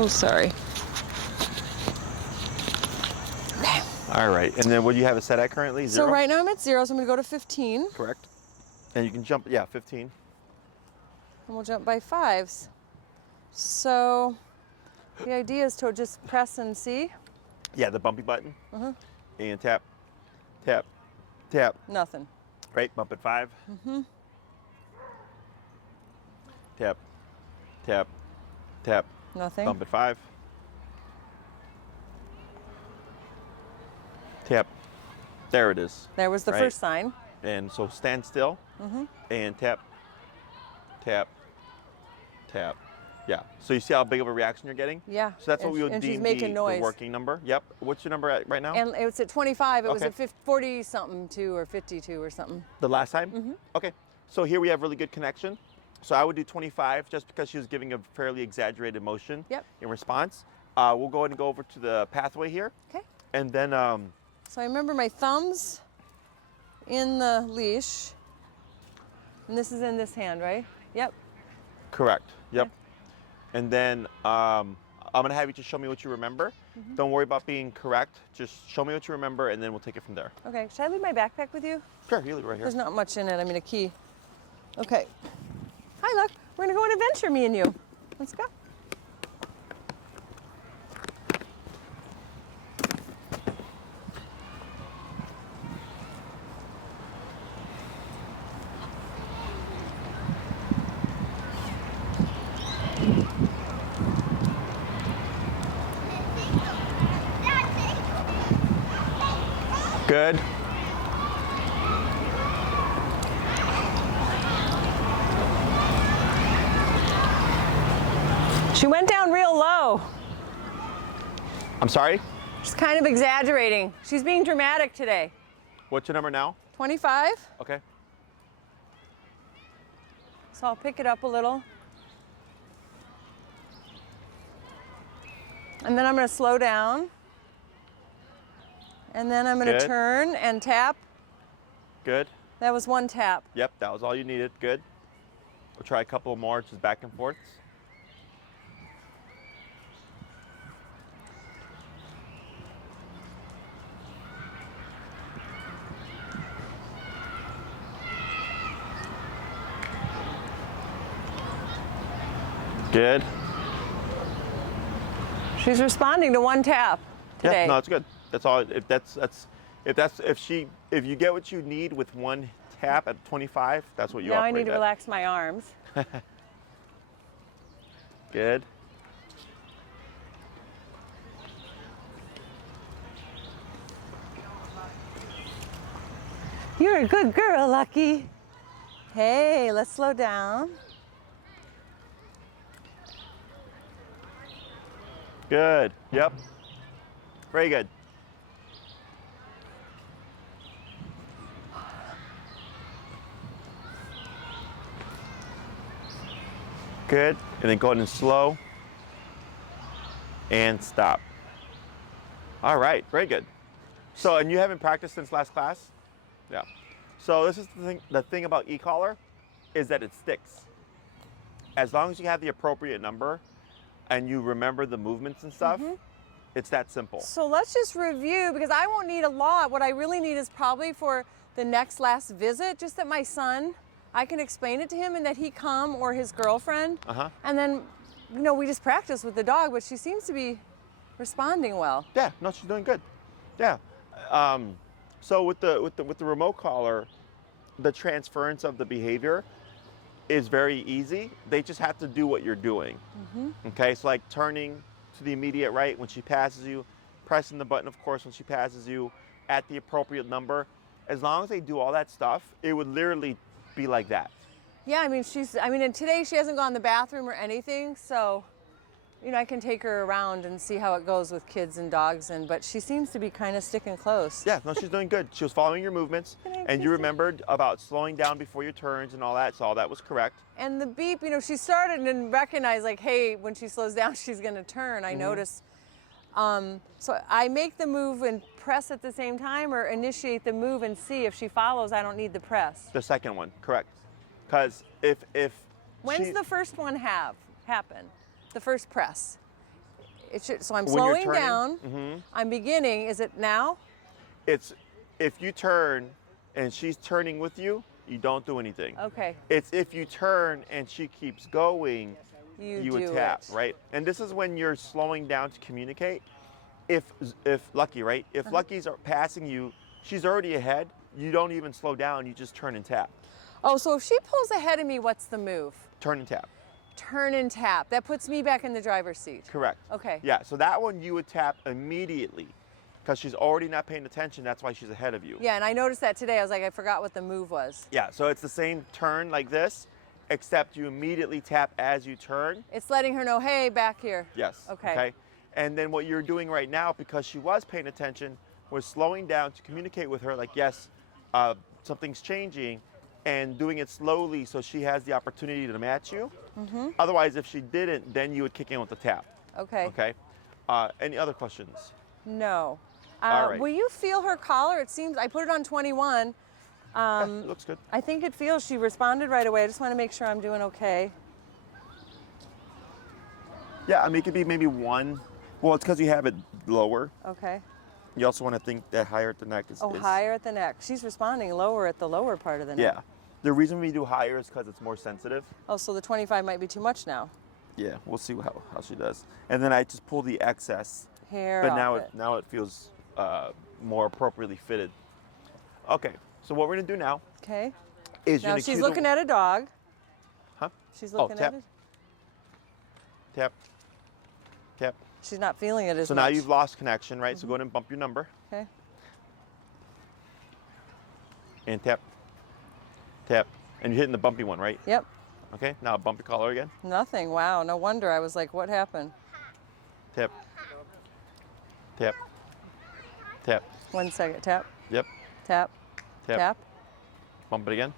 Oh, sorry. All right, and then what do you have it set at currently? 0? So right now I'm at 0, so I'm gonna go to 15. Correct. And you can jump, yeah, 15. And we'll jump by 5s. So the idea is to just press and see. Yeah, the bumpy button. And tap, tap, tap. Nothing. Right, bump at 5. Tap, tap, tap. Nothing. Bump at 5. Tap. There it is. There was the Right. first sign. And so stand still and tap, tap, tap. Yeah. So you see how big of a reaction you're getting? Yeah. So that's what we would and she's deem making the noise. working number. Yep. What's your number at right now? And it's at 25. It was Okay. at 40 something too, or 52 or something. The last time? Okay. So here we have really good connection. So I would do 25 just because she was giving a fairly exaggerated motion in response. We'll go ahead and go over to the pathway here. Okay. And then So I remember my thumbs in the leash. And this is in this hand, right? Yep. correct. Yep. Okay. And then I'm gonna have you just show me what you remember. Don't worry about being correct. Just show me what you remember and then we'll take it from there. Okay. Should I leave my backpack with you? Sure, you leave it right here. There's not much in it. I mean, a key. Okay. Hi, look. We're going to go on an adventure, me and you. Let's go. Good. She went down real low. I'm sorry? She's kind of exaggerating. She's being dramatic today. What's your number now? 25. Okay. So I'll pick it up a little. And then I'm going to slow down. And then I'm going to Good. turn and tap. Good. That was one tap. Yep, that was all you needed. Good. We'll try a couple more, just back and forths. Good. She's responding to one tap today. Yeah, no, it's good. That's all. If you get what you need with one tap at 25, that's what you Now I operate need to at. relax my arms. Good. You're a good girl, Lucky. Hey, let's slow down. Good. Yep. Very good. Good. And then go ahead and slow and stop. All right. Very good. So, and you haven't practiced since last class? Yeah. So this is the thing about e-collar is that it sticks. As long as you have the appropriate number and you remember the movements and stuff, it's that simple. So let's just review, because I won't need a lot. What I really need is probably for the last visit, just that my son, I can explain it to him and that he come, or his girlfriend. And then, you know, we just practice with the dog, but she seems to be responding well. Yeah, no, she's doing good. Yeah. So with the remote collar, the transference of the behavior is very easy. They just have to do what you're doing. Okay, so like turning to the immediate right when she passes you, pressing the button, of course, when she passes you at the appropriate number. As long as they do all that stuff, it would literally be like that. Yeah, I mean, and today she hasn't gone to the bathroom or anything, so, you know, I can take her around and see how it goes with kids and dogs, but she seems to be kind of sticking close. Yeah, no, she's doing good. She was following your movements, and you remembered about slowing down before your turns and all that, so all that was correct. And the beep, you know, she started and recognized, like, hey, when she slows down, she's going to turn. I noticed. So I make the move and press at the same time, or initiate the move and see if she follows. I don't need the press. The second one, correct. Because if When's the first one happen? The first press? It should. So I'm When you're slowing turning, down. I'm beginning. Is it now? It's if you turn and she's turning with you, you don't do anything. Okay. It's if you turn and she keeps going, you would do tap, it. right? And this is when you're slowing down to communicate. If Lucky, right? If Lucky's passing you, she's already ahead. You don't even slow down. You just turn and tap. Oh, so if she pulls ahead of me, what's the move? Turn and tap. Turn and tap. That puts me back in the driver's seat. Correct. Okay. Yeah. So that one you would tap immediately, because she's already not paying attention. That's why she's ahead of you. Yeah, and I noticed that today. I was like, I forgot what the move was. Yeah. So it's the same turn like this, except you immediately tap as you turn. It's letting her know, hey, back here. Yes. Okay. And then what you're doing right now, because she was paying attention, was slowing down to communicate with her, like, yes, something's changing, and doing it slowly so she has the opportunity to match you. Otherwise, if she didn't, then you would kick in with the tap. Okay. Okay. Any other questions? No. All right. Will you feel her collar? It seems, I put it on 21. Yeah, it looks good. I think it feels, she responded right away. I just want to make sure I'm doing okay. Yeah, I mean, it could be maybe one. Well, it's because you have it lower. Okay. You also want to think that higher at the neck is. Oh, higher at the neck. She's responding lower at the lower part of the neck. Yeah. The reason we do higher is because it's more sensitive. Oh, so the 25 might be too much now. Yeah, we'll see how she does. And then I just pull the excess. Hair But off now it feels more appropriately fitted. Okay, so what we're gonna do now Okay. is Now she's looking at a dog. Huh? She's looking tap. at it. Tap. Tap. She's not feeling it as So much. now you've lost connection, right? So go ahead and bump your number Okay. and tap. Tap. And you're hitting the bumpy one, right? Yep. Okay, now bump your collar again. Nothing. Wow. No wonder. I was like, what happened? Tap. Tap. Tap. 1 second. Tap. Yep. Tap. Tap. Tap. Bump it again.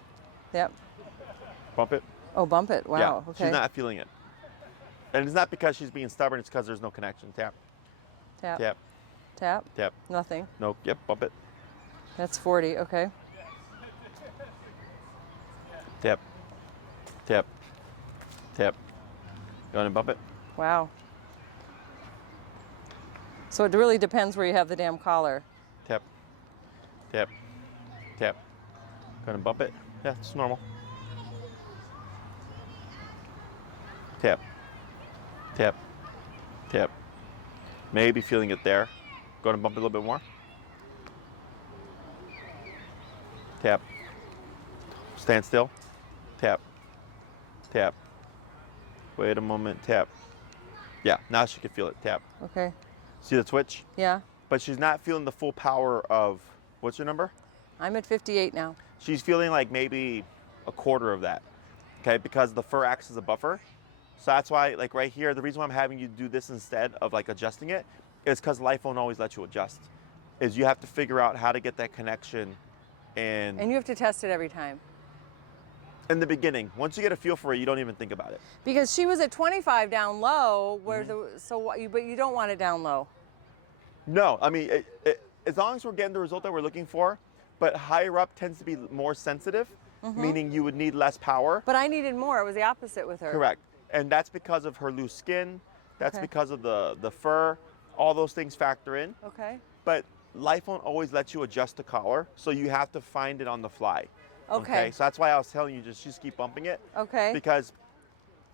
Yep. Bump it. Oh, bump it. Wow. Yeah, Okay. she's not feeling it. And it's not because she's being stubborn, it's because there's no connection. Tap. Tap. Tap. Tap. Tap. Nothing. Nope. Yep. Bump it. That's 40. Okay. Tap. Tap. Tap. Go ahead and bump it. Wow. So it really depends where you have the damn collar. Tap. Tap. Tap. Go ahead and bump it. Yeah, it's normal. Tap. Tap. Tap. Maybe feeling it there. Go ahead and bump it a little bit more. Tap. Stand still. Tap. Tap. Wait a moment. Tap. Yeah, now she can feel it. Tap. Okay. See the twitch? Yeah. But she's not feeling the full power of, what's your number? I'm at 58 now. She's feeling like maybe a quarter of that, okay? Because the fur acts as a buffer. So that's why, like right here, the reason why I'm having you do this instead of like adjusting it is because life won't always let you adjust. Is you have to figure out how to get that connection and And you have to test it every time. in the beginning. Once you get a feel for it, you don't even think about it. Because she was at 25 down low, where but you don't want it down low. No, I mean, as long as we're getting the result that we're looking for, but higher up tends to be more sensitive, meaning you would need less power. But I needed more. It was the opposite with her. Correct. And that's because of her loose skin. That's Okay. because of the fur. All those things factor in. Okay. But life won't always let you adjust the collar, so you have to find it on the fly. Okay. So that's why I was telling you just keep bumping it. Okay. Because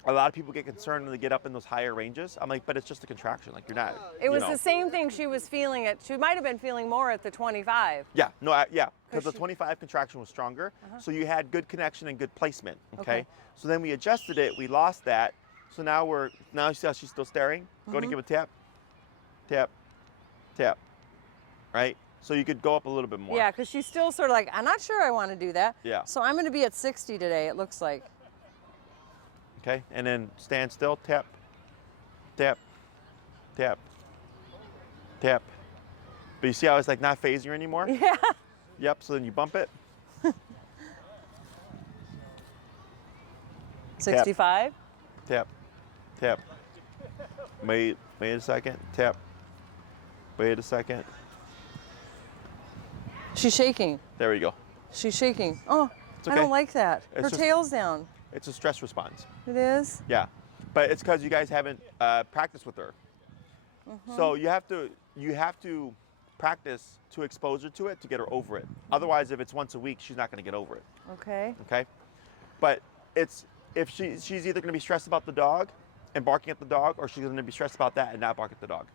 a lot of people get concerned when they get up in those higher ranges. I'm like, but it's just a contraction. Like you're not. It was the same thing she was feeling it. She might have been feeling more at the 25. Yeah. No. Yeah. Because the she- 25 contraction was stronger, so you had good connection and good placement. Okay. So then we adjusted it. We lost that. So now you see how she's still staring. Go ahead and give a tap. Tap. Tap. Right. So you could go up a little bit more. Yeah, because she's still sort of like, I'm not sure I want to do that. Yeah. So I'm going to be at 60 today, it looks like. Okay. And then stand still. Tap. Tap. Tap. Tap. But you see how it's like not phasing her anymore? Yeah. Yep. So then you bump it. 65. Tap. Tap. Wait a second. Tap. Wait a second. She's shaking. There we go. She's shaking. Oh, It's I okay. don't like that. It's Her just- tail's down. It's a stress response. It is? Yeah. But it's because you guys haven't practiced with her. So you have to practice to expose her to it to get her over it. Otherwise, if it's once a week, she's not going to get over it. Okay. Okay. But it's if she's either going to be stressed about the dog and barking at the dog, or she's going to be stressed about that and not bark at the dog.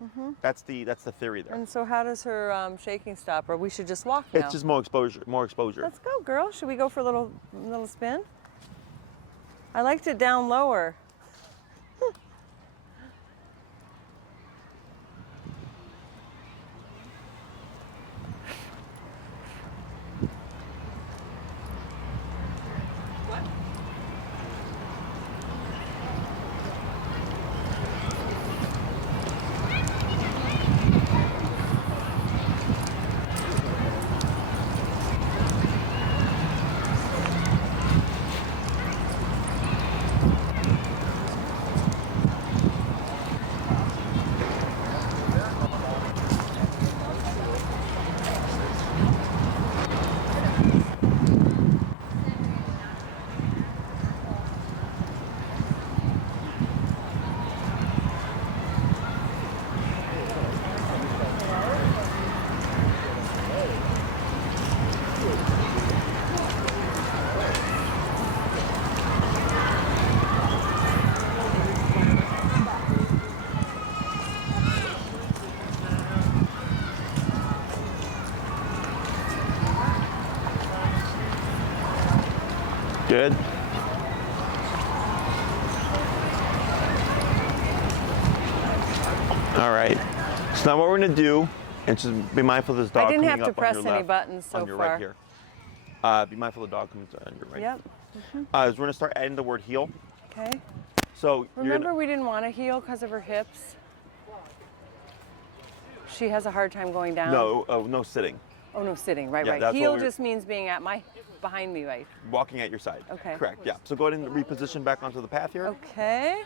That's the theory there. And so how does her shaking stop? Or we should just walk now? It's just more exposure. More exposure. Let's go, girl. Should we go for a little spin? I liked it down lower. Good. All right. So now what we're going to do, and just be mindful of this dog I didn't coming have to up on press your any left, buttons so on your far. right here. Be mindful of the dog coming on your right. Yep. We're going to start adding the word heel. Okay. So Remember, we didn't want to heel because of her hips. She has a hard time going down. no sitting. Oh no, sitting. Right, Yeah, right. that's what Heel we're- just means being behind me, right? Walking at your side. Okay. Correct. Yeah. So go ahead and reposition back onto the path here. Okay.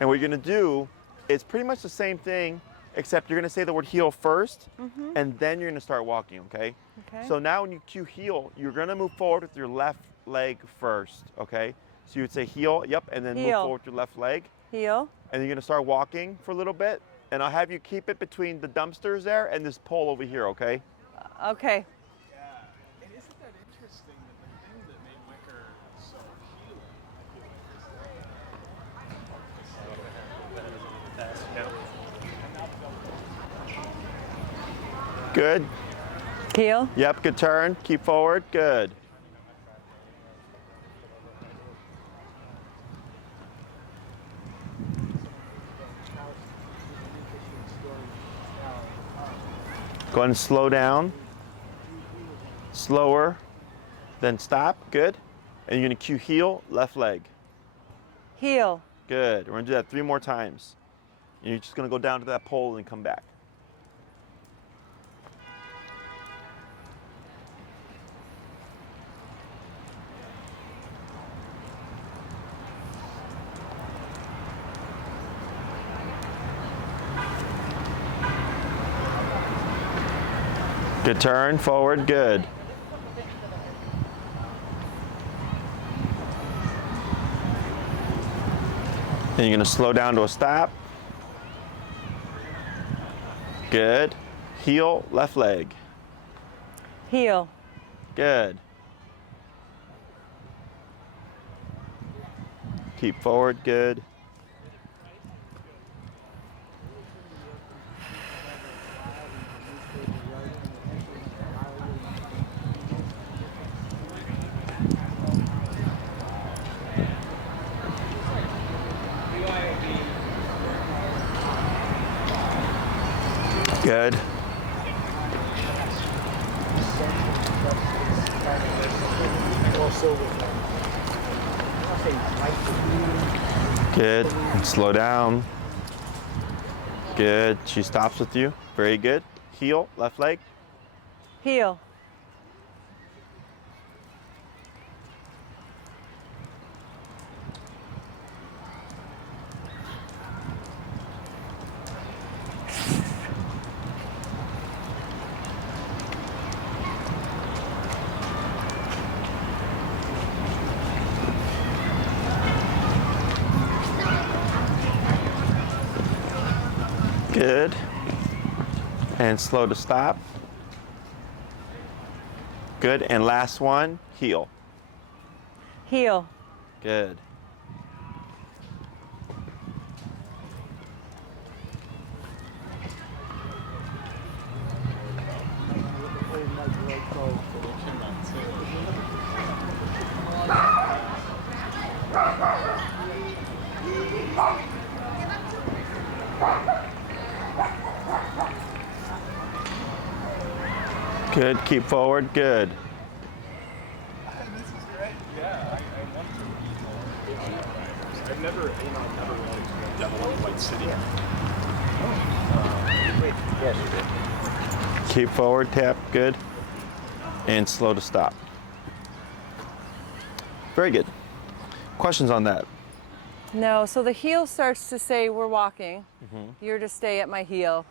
And what you're going to do is pretty much the same thing, except you're going to say the word heel first, and then you're going to start walking, okay? Okay. So now when you cue heel, you're going to move forward with your left leg first, okay? So you would say heel, yep, and then move Heel. forward with your left leg. Heel. And you're going to start walking for a little bit, and I'll have you keep it between the dumpsters there and this pole over here, okay? Okay. Yeah, and isn't that interesting that the thing that made Wicker so appealing? Good. Heel. Yep, good turn. Keep forward. Good. Go ahead and slow down. Slower. Then stop. Good. And you're going to cue heel, left leg. Heel. Good. We're going to do that 3 more times. And you're just going to go down to that pole and come back. Good turn, forward, good. And you're gonna slow down to a stop. Good. Heel, left leg. Heel. Good. Keep forward, good. Good. Good. And slow down. Good. She stops with you. Very good. Heel, left leg. Heel. Good. And slow to stop. Good. And last one, heel. Heel. Good. Good. Keep forward. Good. This is great. Yeah, I want to meet more. I've never wanted to Devil in White City. Keep forward. Tap. Good. And slow to stop. Very good. Questions on that? No, so the heel starts to say we're walking. You're to stay at my heel.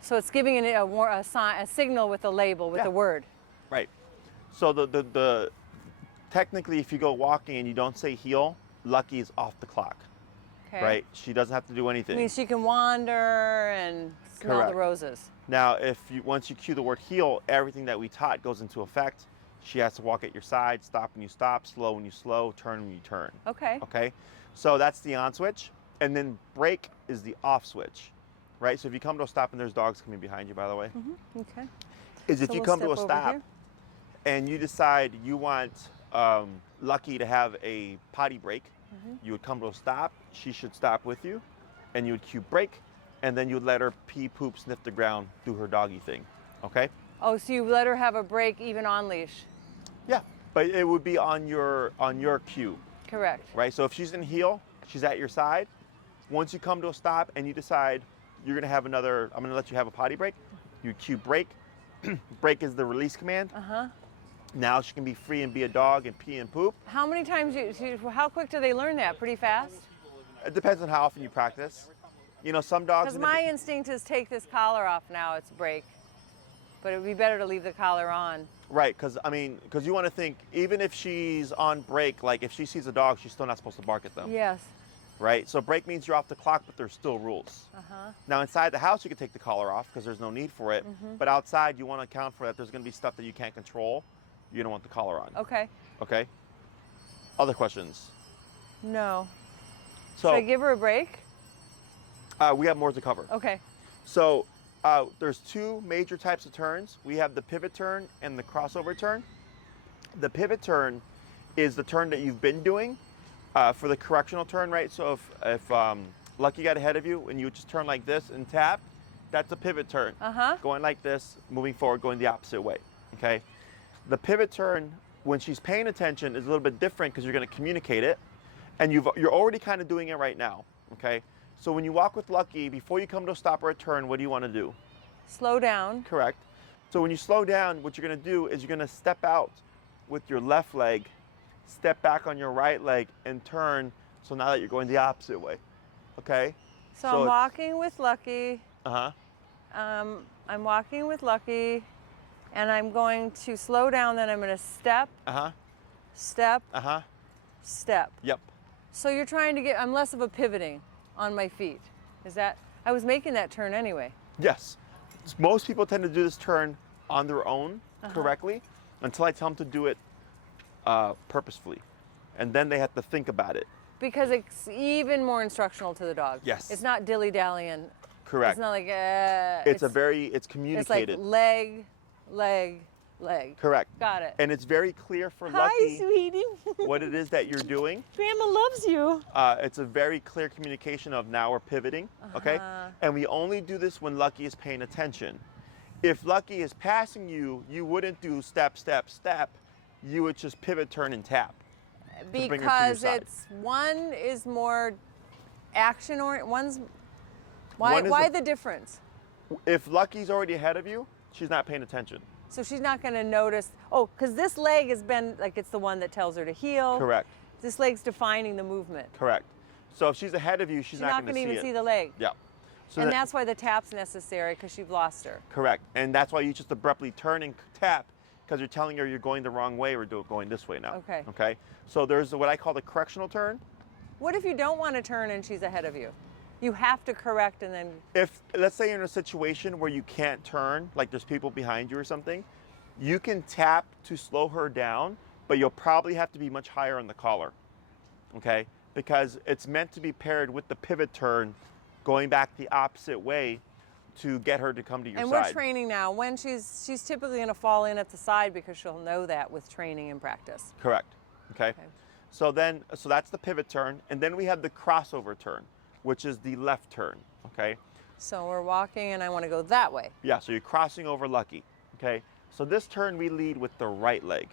So it's giving it a signal with a label, with a word. Right. So the technically, if you go walking and you don't say heel, Lucky is off the clock. Okay. Right? She doesn't have to do anything. I mean, she can wander and smell Correct. the roses. Now, once you cue the word heel, everything that we taught goes into effect. She has to walk at your side, stop when you stop, slow when you slow, turn when you turn. Okay. Okay? So that's the on switch. And then break is the off switch. Right? So if you come to a stop and there's dogs coming behind you, by the way, Okay. is if So you we'll come to step a over stop here. and you decide you want Lucky to have a potty break, you would come to a stop, she should stop with you, and you would cue break, and then you would let her pee, poop, sniff the ground, do her doggy thing. Okay? Oh, so you let her have a break even on leash. Yeah, but it would be on your cue, Correct. right? So if she's in heel, she's at your side. Once you come to a stop and you decide you're gonna have I'm gonna let you have a potty break, you cue break. Break is the release command. Now she can be free and be a dog and pee and poop. How many times how quick do they learn that? Pretty fast? It depends on how often you practice. You know, some dogs. Because my instinct is take this collar off now, it's break. But it would be better to leave the collar on. Right, because you want to think, even if she's on break, like if she sees a dog, she's still not supposed to bark at them. Yes. Right? So break means you're off the clock, but there's still rules. Now inside the house, you can take the collar off because there's no need for it. But outside, you want to account for that. There's going to be stuff that you can't control. You don't want the collar on. Okay. Okay? Other questions? No. So Should I give her a break? we have more to cover. Okay. So there's two major types of turns. We have the pivot turn and the crossover turn. The pivot turn is the turn that you've been doing for the correctional turn, right? So if Lucky got ahead of you and you just turn like this and tap, that's a pivot turn. Going like this, moving forward, going the opposite way, okay? The pivot turn, when she's paying attention, is a little bit different because you're going to communicate it, and you're already kind of doing it right now, okay? So when you walk with Lucky, before you come to a stop or a turn, what do you want to do? Slow down. Correct. So when you slow down, what you're going to do is you're going to step out with your left leg, step back on your right leg, and turn. So now that you're going the opposite way, okay? So I'm walking with Lucky. Uh-huh. I'm walking with Lucky, and I'm going to slow down. Then I'm going to step, Uh-huh. step, Uh-huh. step. Yep. So you're trying to get, I'm less of a pivoting on my feet. Is that, I was making that turn anyway. Yes. Most people tend to do this turn on their own correctly until I tell them to do it purposefully. And then they have to think about it. Because it's even more instructional to the dog. Yes. It's not dilly-dallying. Correct. It's not like, It's communicated. It's like leg, leg, leg. Correct. Got it. And it's very clear for Hi, Lucky sweetie. what it is that you're doing. Grandma loves you. It's a very clear communication of now we're pivoting, okay? And we only do this when Lucky is paying attention. If Lucky is passing you, you wouldn't do step, step, step. You would just pivot, turn, and tap. Because one is more action oriented. Why the difference? If Lucky's already ahead of you, she's not paying attention. So she's not going to notice. Oh, because this leg has been like it's the one that tells her to heel. Correct. This leg's defining the movement. Correct. So if she's ahead of you, she's not going to even see the leg. Yeah. So and that's why the tap's necessary, because you've lost her. Correct. And that's why you just abruptly turn and tap, because you're telling her you're going the wrong way or going this way now. Okay. Okay. So there's what I call the correctional turn. What if you don't want to turn and she's ahead of you? You have to correct and then. If, let's say you're in a situation where you can't turn, like there's people behind you or something, you can tap to slow her down, but you'll probably have to be much higher on the collar, okay? Because it's meant to be paired with the pivot turn, going back the opposite way to get her to come to your and side. we're training now. When she's typically going to fall in at the side because she'll know that with training and practice. Correct, okay? So that's the pivot turn, and then we have the crossover turn, which is the left turn, okay? So we're walking and I want to go that way. Yeah, so you're crossing over Lucky, okay? So this turn we lead with the right leg.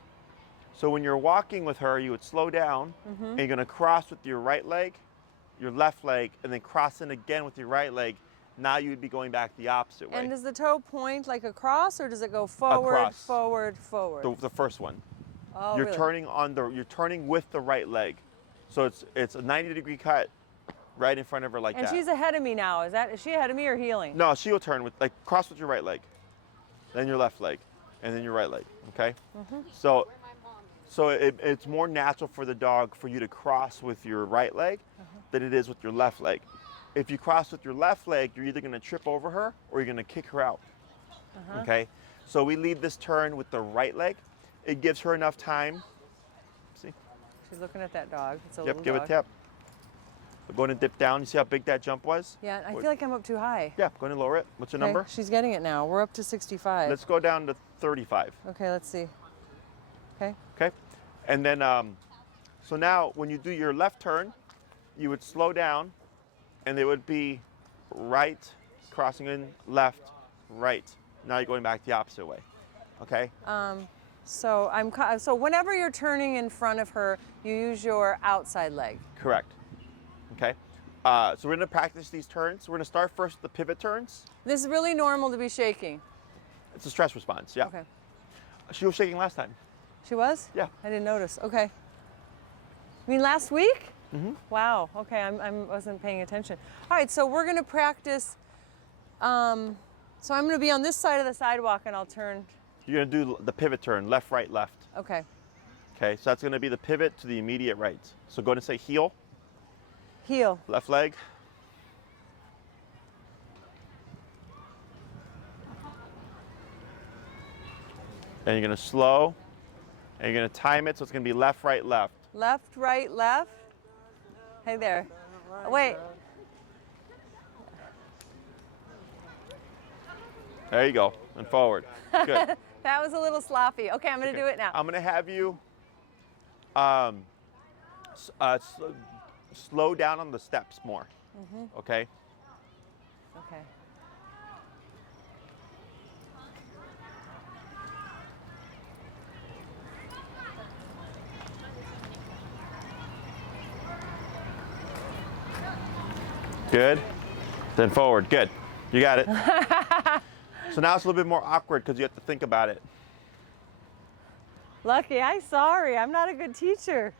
So when you're walking with her, you would slow down, and you're gonna cross with your right leg, your left leg, and then cross in again with your right leg. Now you'd be going back the opposite way. And does the toe point like across, or does it go forward, Across. forward, forward? The first one. Oh, You're really? you're turning with the right leg. So it's a 90-degree cut right in front of her like And that. she's ahead of me now. Is she ahead of me or healing? No, she'll turn with, like, cross with your right leg, then your left leg, and then your right leg, okay? So it's more natural for the dog for you to cross with your right leg than it is with your left leg. If you cross with your left leg, you're either gonna trip over her or you're gonna kick her out, okay? So we lead this turn with the right leg. It gives her enough time. See? She's looking at that dog. It's a Yep, little give dog. a tap. We're going to dip down. You see how big that jump was? Yeah, I feel like I'm up too high. Yeah, go ahead and lower it. What's your Okay, number? she's getting it now. We're up to 65. Let's go down to 35. Okay, let's see. Okay. Okay, and then so now when you do your left turn, you would slow down, and it would be right, crossing in, left, right. Now you're going back the opposite way. Okay. So whenever you're turning in front of her, you use your outside leg. Correct. Okay. So we're gonna practice these turns. We're gonna start first with the pivot turns. This is really normal to be shaking. It's a stress response. Yeah. Okay. She was shaking last time. She was? Yeah. I didn't notice. Okay. You mean last week? Wow. Okay, I wasn't paying attention. All right, so we're gonna practice. So I'm gonna be on this side of the sidewalk and I'll turn. You're gonna do the pivot turn, left, right, left. Okay. Okay, so that's gonna be the pivot to the immediate right. So go ahead and say heel, Heel. left leg. And you're gonna slow, and you're gonna time it, so it's gonna be left, right, left. Left, right, left. Hey there. Wait. There you go, and forward. Good. That was a little sloppy. Okay, I'm gonna do it now. I'm gonna have you slow down on the steps more. Okay. Okay. Good. Then forward. Good. You got it. So now it's a little bit more awkward because you have to think about it. Lucky, I'm sorry. I'm not a good teacher.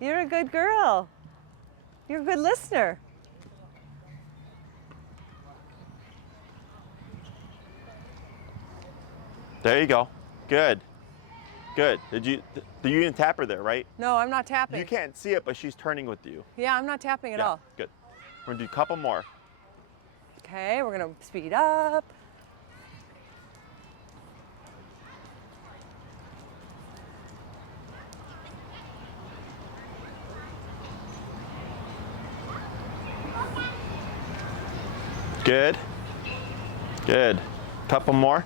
You're a good girl. You're a good listener. There you go. Good. Good. You didn't tap her there, right? No, I'm not tapping. You can't see it, but she's turning with you. Yeah, I'm not tapping at Yeah, all. good. We're gonna do a couple more. Okay, we're gonna speed up. Good. Good. Couple more.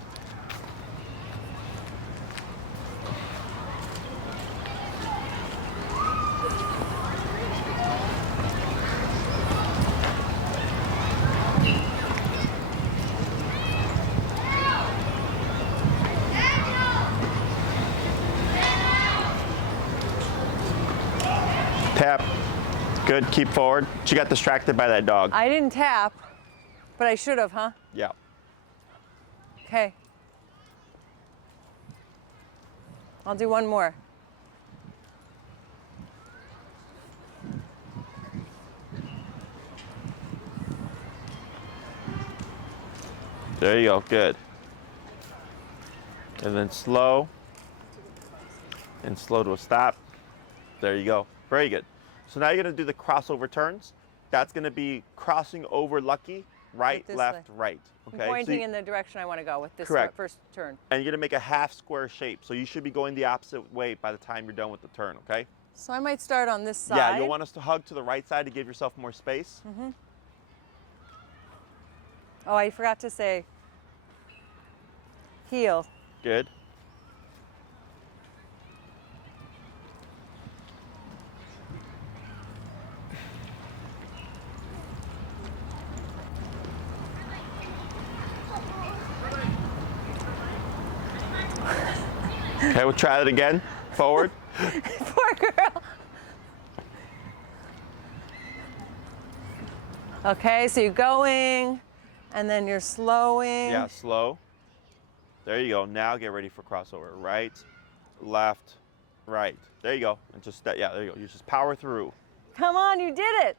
Tap. Good. Keep forward. She got distracted by that dog. I didn't tap, but I should have, huh? Yeah. Okay. I'll do one more. There you go. Good. And then slow. And slow to a stop. There you go. Very good. So now you're gonna do the crossover turns. That's gonna be crossing over Lucky, right, left, right. Okay. I'm pointing in the direction I want to go with this first turn. And you're gonna make a half square shape. So you should be going the opposite way by the time you're done with the turn, okay? So I might start on this side. Yeah, you'll want us to hug to the right side to give yourself more space. Mm-hmm. Oh, I forgot to say heel. Good. Okay, we'll try it again. Forward. Poor girl. Okay, so you're going, and then you're slowing. Yeah, slow. There you go. Now get ready for crossover. Right, left, right. There you go. And just that. Yeah, there you go. You just power through. Come on, you did it.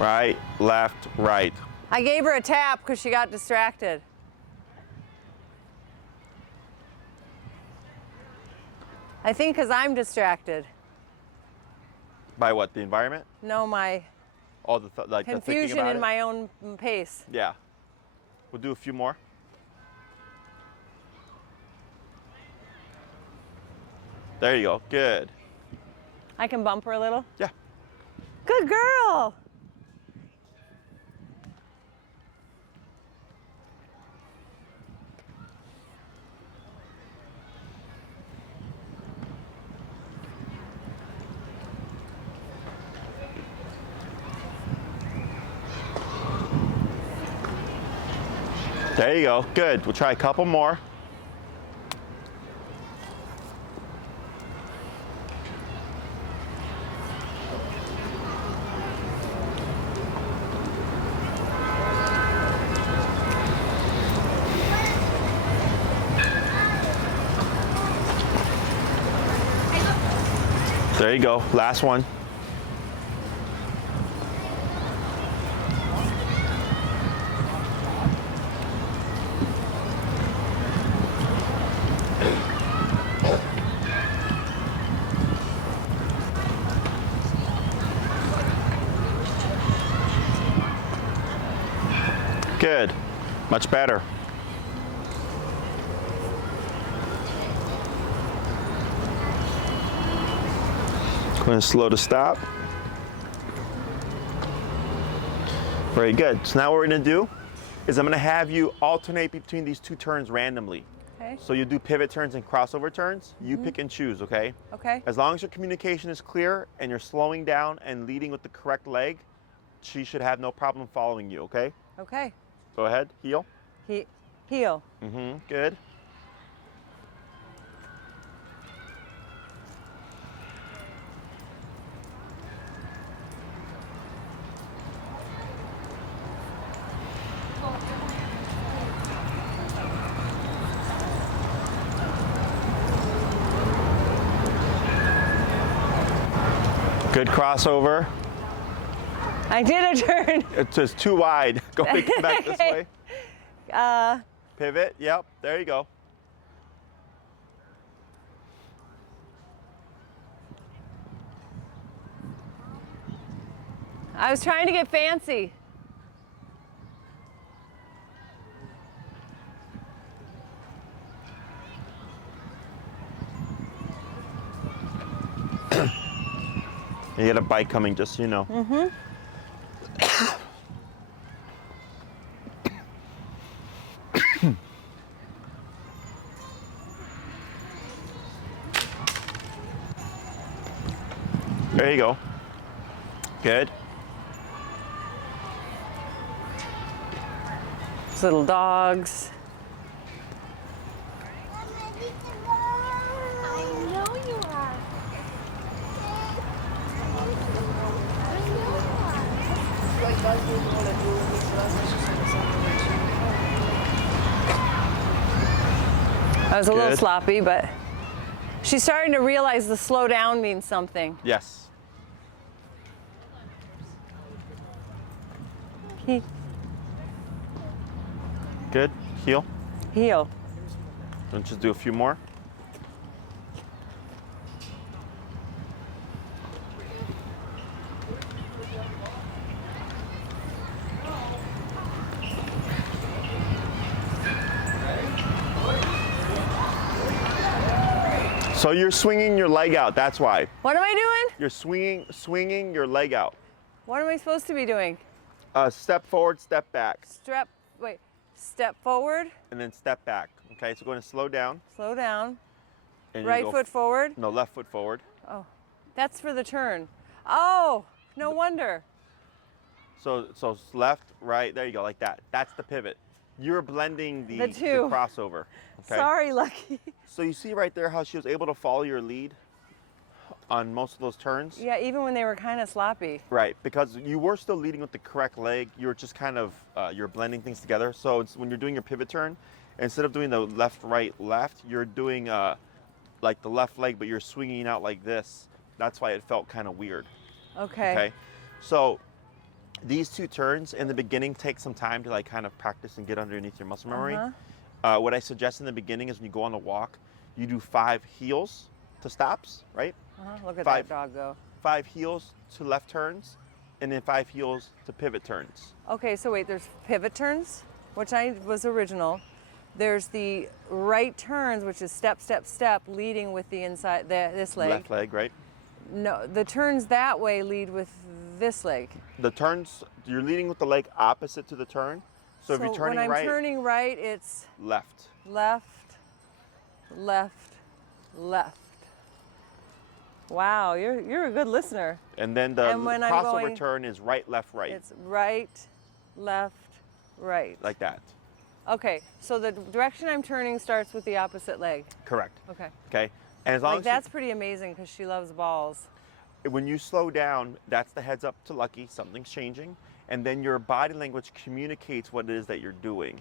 Right, left, right. I gave her a tap because she got distracted. I think because I'm distracted. By what? The environment? No, my All the like the thinking confusion about in it? my own pace. Yeah. We'll do a few more. There you go. Good. I can bump her a little. Yeah. Good girl. There you go. Good. We'll try a couple more. There you go. Last one. Good. Much better. Going to slow to stop. Very good. So now what we're going to do is I'm going to have you alternate between these two turns randomly. Okay. So you do pivot turns and crossover turns. You pick and choose, okay? Okay. As long as your communication is clear and you're slowing down and leading with the correct leg, she should have no problem following you, okay? Okay. Go ahead, heel. Heel. Mm-hmm, good. Good crossover. I did a turn. It's just too wide. Go back this way. Pivot. Yep. There you go. I was trying to get fancy. You get a bike coming, just so you know. Mm-hmm. There you go. Good. Those little dogs. I know you are. I was a little Good. sloppy, but she's starting to realize the slow down means something. Yes. Good. Heel. Heel. Let's just do a few more. So you're swinging your leg out, that's why. What am I doing? You're swinging your leg out. What am I supposed to be doing? Step forward, step back, Step forward, and then step back. Okay, so go ahead and slow down. slow down, And you right go foot forward. No, left foot forward. Oh, that's for the turn. Oh, no wonder. So left, right, there you go, like that. That's the pivot. You're blending the two. crossover. Okay? Sorry, Lucky. So you see right there how she was able to follow your lead on most of those turns? Yeah, even when they were kind of sloppy. Right, because you were still leading with the correct leg. You were just kind of, you're blending things together. So when you're doing your pivot turn, instead of doing the left, right, left, you're doing like the left leg, but you're swinging out like this. That's why it felt kind of weird. Okay. So these two turns in the beginning take some time to like kind of practice and get underneath your muscle memory. What I suggest in the beginning is when you go on the walk, you do 5 heels to stops, right? Look at 5 that dog go. 5 heels to left turns, and then 5 heels to pivot turns. Okay, so wait, there's pivot turns, which was original. There's the right turns, which is step, step, step, leading with the inside, this leg. Left leg, right? No, the turns that way lead with this leg. The turns, you're leading with the leg opposite to the turn. So if you're turning when I'm right, turning right, it's left. left, left, left. Wow, you're a good listener. And then the And when I'm crossover going- turn is right, left, right. It's right, left, right. Like that. Okay, so the direction I'm turning starts with the opposite leg. Correct. Okay. Okay. And as long Like as that's pretty amazing because she loves balls. when you slow down, that's the heads up to Lucky, something's changing. And then your body language communicates what it is that you're doing.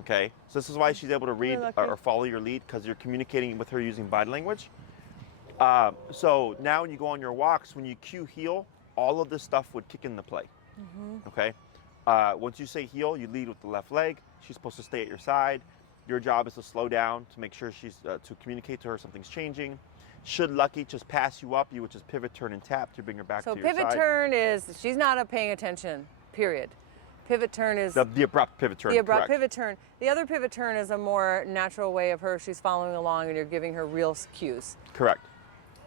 Okay? So this is why she's able to read Lucky. or follow your lead, because you're communicating with her using body language. So now when you go on your walks, when you cue heel, all of this stuff would kick into play. Okay? Once you say heel, you lead with the left leg. She's supposed to stay at your side. Your job is to slow down to make sure she's to communicate to her something's changing. Should Lucky just pass you up, you would just pivot, turn, and tap to bring her back So to your side. pivot turn is she's not paying attention. Period. Pivot turn is The abrupt pivot turn. the abrupt correct. pivot turn. The other pivot turn is a more natural way of her. She's following along, and you're giving her real cues. Correct.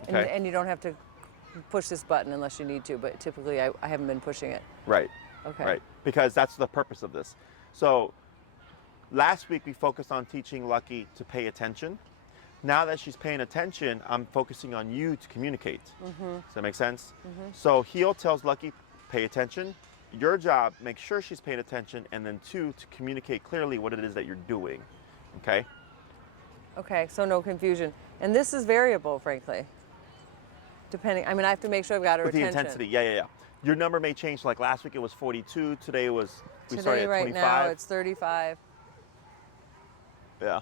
Okay. And you don't have to push this button unless you need to. But typically, I haven't been pushing it. Right. Okay. Right. Because that's the purpose of this. So last week we focused on teaching Lucky to pay attention. Now that she's paying attention, I'm focusing on you to communicate. Does that make sense? So heel tells Lucky, pay attention. Your job, make sure she's paying attention, and then 2, to communicate clearly what it is that you're doing. Okay? Okay. So no confusion. And this is variable, frankly. Depending. I mean, I have to make sure I've got her With the attention. intensity, yeah. Your number may change. Like last week it was 42. Today we started Today, at right 25. now, it's 35. Yeah.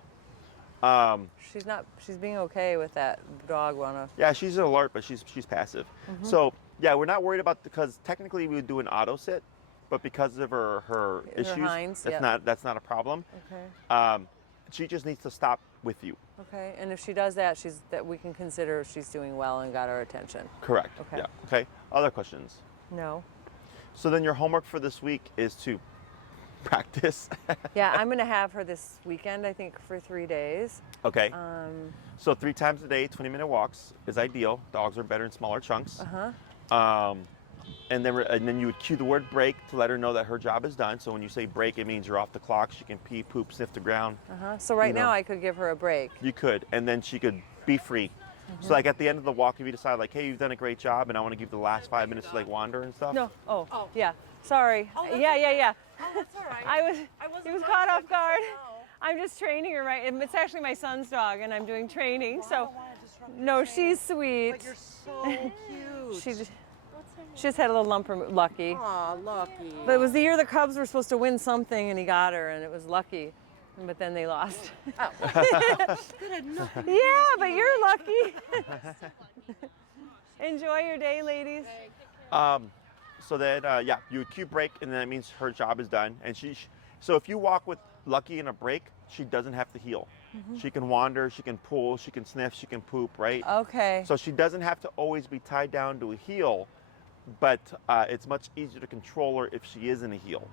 She's being okay with that dog wanna. Yeah, she's alert, but she's passive. So yeah, we're not worried about, because technically we would do an auto sit, but because of her issues, hinds, that's not a problem. Okay. She just needs to stop with you. Okay. And if she does that, we can consider she's doing well and got our attention. Correct. Okay. Yeah. Okay. Other questions? No. So then your homework for this week is to practice. Yeah, I'm gonna have her this weekend. I think for 3 days. Okay. So 3 times a day, 20-minute walks is ideal. Dogs are better in smaller chunks. And then you would cue the word break to let her know that her job is done. So when you say break, it means you're off the clock. She can pee, poop, sniff the ground. So right You know. now I could give her a break. You could, and then she could be free. So like at the end of the walk, if you decide like, hey, you've done a great job, and I want to give the last 5 minutes to like wander and stuff. No. Oh. Yeah. Sorry. Yeah. Oh, that's all right. I was. wasn't He was ready. caught off guard. No. I'm just training her right. It's actually my son's dog, and I'm doing training. I So, don't wanna disrupt your no, training, she's sweet. But you're so cute. She just had a little lump removed. Lucky. Aw, Lucky. But it was the year the Cubs were supposed to win something, and he got her, and it was lucky. But then they lost. That had nothing. Yeah, but you're lucky. Enjoy your day, ladies. So then, yeah, you cue brake, and then that means her job is done. And so if you walk with Lucky in a brake, she doesn't have to heel. She can wander, she can pull, she can sniff, she can poop, right? Okay. So she doesn't have to always be tied down to a heel, but it's much easier to control her if she is in a heel.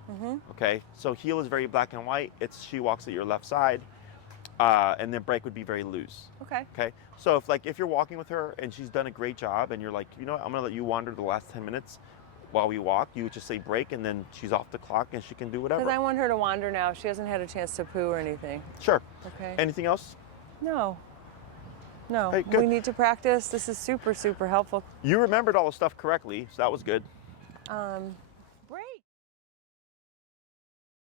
Okay, so heel is very black and white. She walks at your left side, and then brake would be very loose. Okay. Okay, so if you're walking with her and she's done a great job, and you're like, you know what, I'm gonna let you wander the last 10 minutes while we walk. You would just say brake, and then she's off the clock and she can do whatever. Because I want her to wander now. She hasn't had a chance to poo or anything. Sure. Okay. Anything else? No. No. Hey, good. We need to practice. This is super, super helpful. You remembered all the stuff correctly, so that was good.